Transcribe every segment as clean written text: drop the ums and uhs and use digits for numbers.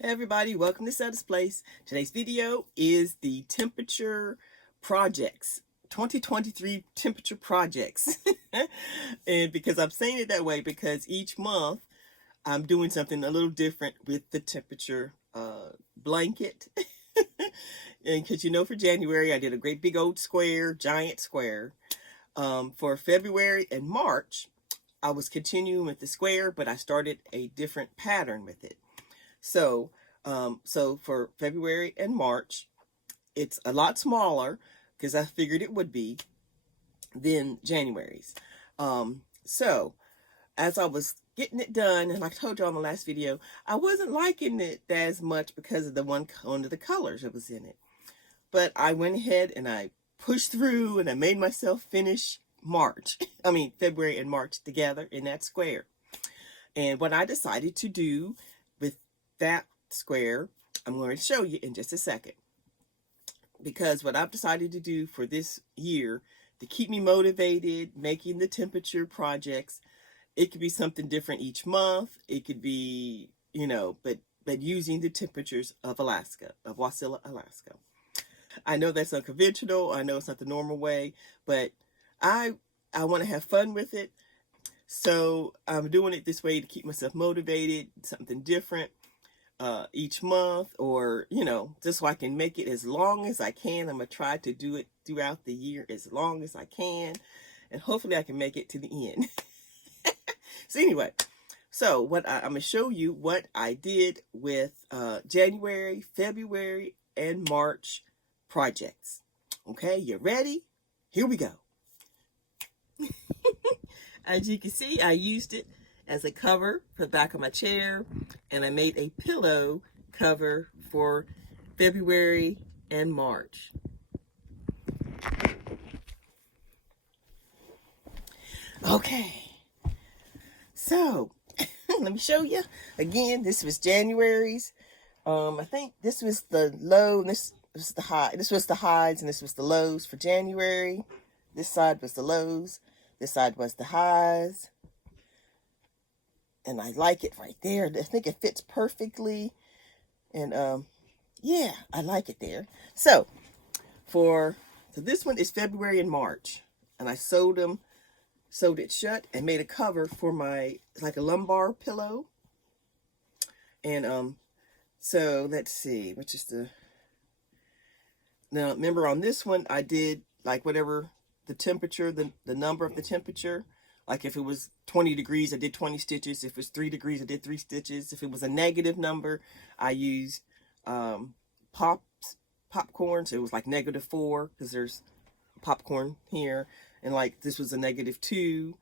Hey everybody, welcome to SETTA'S Place. Today's video is the temperature projects, 2023 temperature projects. And because I'm saying it that way, because each month I'm doing something a little different with the temperature blanket. And because for January, I did a great big old square, giant square. For February and March, I was continuing with the square, but I started a different pattern with it. So for February and March, it's a lot smaller because I figured it would be than January's. So as I was getting it done, and I told you on the last video, I wasn't liking it as much because of the one of the colors that was in it. But I went ahead and I pushed through and I made myself finish February and March together in that square. And what I decided to do with that square, I'm going to show you in just a second. Because what I've decided to do for this year to keep me motivated, making the temperature projects, it could be something different each month. It could be, but using the temperatures of Alaska, of Wasilla, Alaska. I know that's unconventional. I know it's not the normal way, but I want to have fun with it. So I'm doing it this way to keep myself motivated, something different each month, or, just so I can make it as long as I can. I'm going to try to do it throughout the year as long as I can, and hopefully I can make it to the end. So anyway, so I'm going to show you what I did with January, February, and March projects. Okay, you ready? Here we go. As you can see, I used it as a cover for the back of my chair, and I made a pillow cover for February and March. Okay, so let me show you again. This was January's. I think this was the low, and this was the high. This was the highs, and this was the lows for January. This side was the lows. This side was the highs. And I like it right there. I think it fits perfectly. And yeah, I like it there. So this one is February and March. And I sewed it shut and made a cover for my, like a lumbar pillow. And so let's see, which is now remember on this one, I did like whatever the temperature, the number of the temperature. Like if it was 20 degrees, I did 20 stitches. If it was 3 degrees, I did 3 stitches. If it was a negative number, I used popcorn. So it was like -4 because there's popcorn here. And like this was a -2.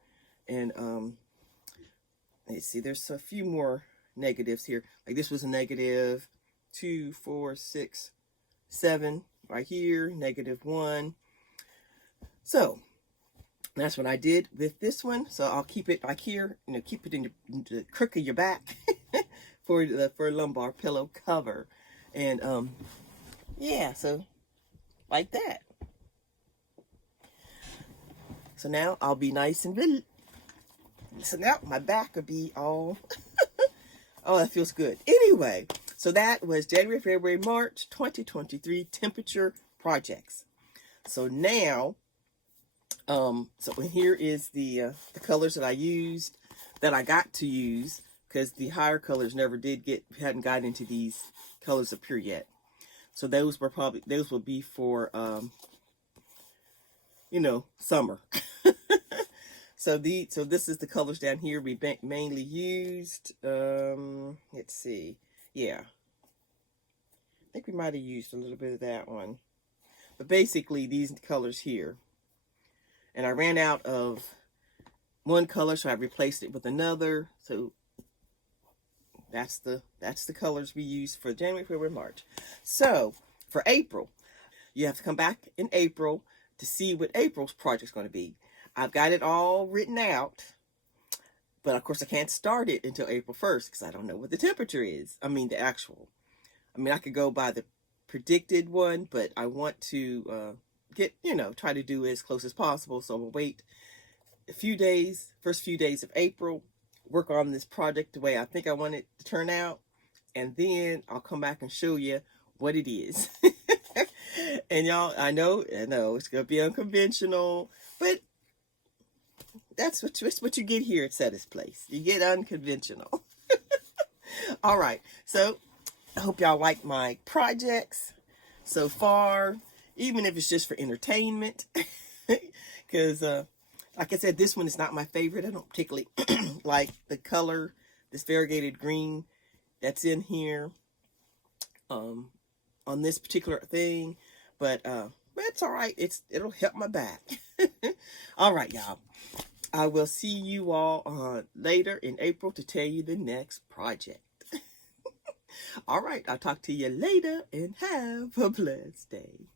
And let's see, there's a few more negatives here. Like this was a -2, 4, 6, 7 right here, -1. So that's what I did with this one. So I'll keep it like here, keep it in the crook of your back for a lumbar pillow cover. And yeah, so like that. So now I'll be nice and really. So now my back will be all. Oh, that feels good. Anyway, so that was January, February, March 2023 temperature projects. So now. So here is the colors that I used, that I got to use, because the higher colors hadn't gotten into these colors up here yet. So those will be for, summer. So this is the colors down here we mainly used. Let's see. Yeah. I think we might have used a little bit of that one. But basically these colors here. And I ran out of one color, so I replaced it with another. So that's the colors we used for January, February, March. So for April, you have to come back in April to see what April's project's going to be. I've got it all written out, but of course I can't start it until April 1st because I don't know what the temperature is. The actual. I could go by the predicted one, but I want to try to do as close as possible. So we'll wait a few days, first few days of April, work on this project the way I think I want it to turn out. and then I'll come back and show you what it is. And y'all, I know it's gonna be unconventional, but that's what you get here at Setta's Place. You get unconventional. All right, so I hope y'all like my projects so far, even if it's just for entertainment. Because, like I said, this one is not my favorite. I don't particularly like the color, this variegated green that's in here on this particular thing. But it's all right. It'll help my back. All right, y'all. I will see you all later in April to tell you the next project. All right, I'll talk to you later and have a blessed day.